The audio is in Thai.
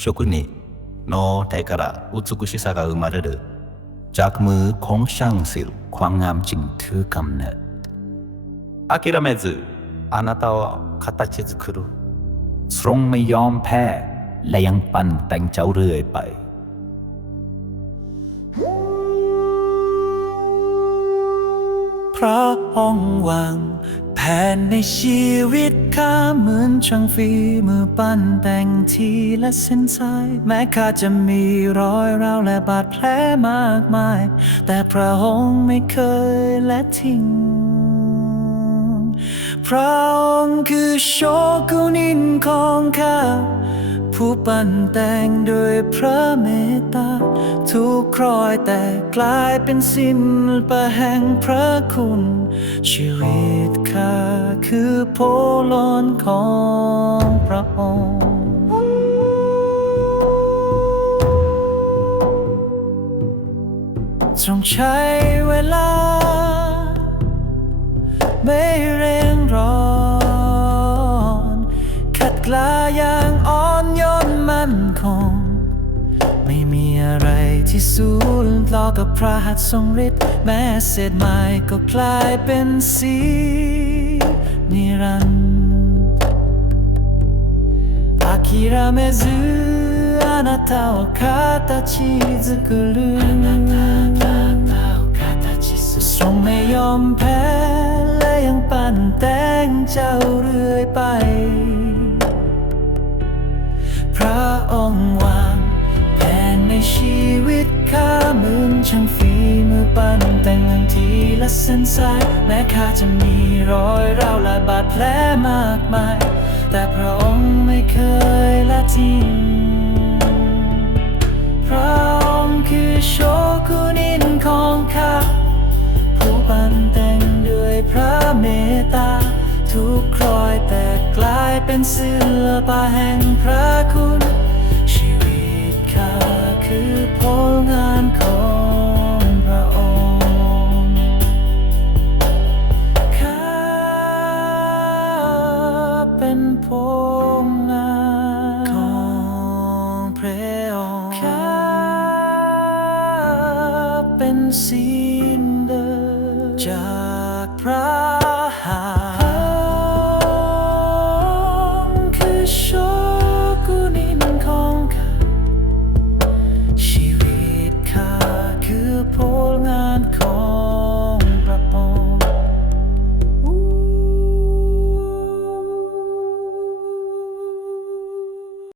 職にの手から美しさが生まれるจากมือของช่างศิลป์ความงามจึงถือกำเนิด諦めずあなたを形作るทรงไม่ยอมแพ้และยังปั่นแต่งเจ้าเรื่อยไป พระองควาง แผนในชีวิตข้าเหมือนช่างฝีมือปั้นแต่งทีละเส้นสายแม้ข้าจะมีรอยร้าวและบาดแผลมากมาย แต่พระองค์ไม่เคยและทิ้งพระองค์คือโชกุนินของข้า ผู้ปั้นแต่งด้วยพระเมตตา ทุกครอยแต่กลายเป็นศิลปะแห่งพระคุณ ชีวิตข้าคือโพลอนของพระองค์จงใช้เวลา ไม่เร่งร้ ล้าอย่างอ่อนโยนมั่นคง ไม่มีอะไรที่สูญต่อกับพระหัตถ์ทรงฤทธิ์แม้เศษไม้ก็กลายเป็นสีนิรันดร์諦めずあなたを形作るทรงไม่ยอมแพ้และยังปั่นแต่งเจ้าเรื่อยไป ข้าเหมือนช่างฝีมือปั้นแต่งทีละเส้นสาย แม้ข้าจะมีรอยร้าวและบาดแผลมากมาย แต่พระองค์ไม่เคยละทิ้งพระองค์คือโชกุนินของข้าผู้ปั้นแต่งด้วยพระเมตตาทุกครอยแต่กลายเป็นศิลปะแห่งพระคุณ and seen the Jack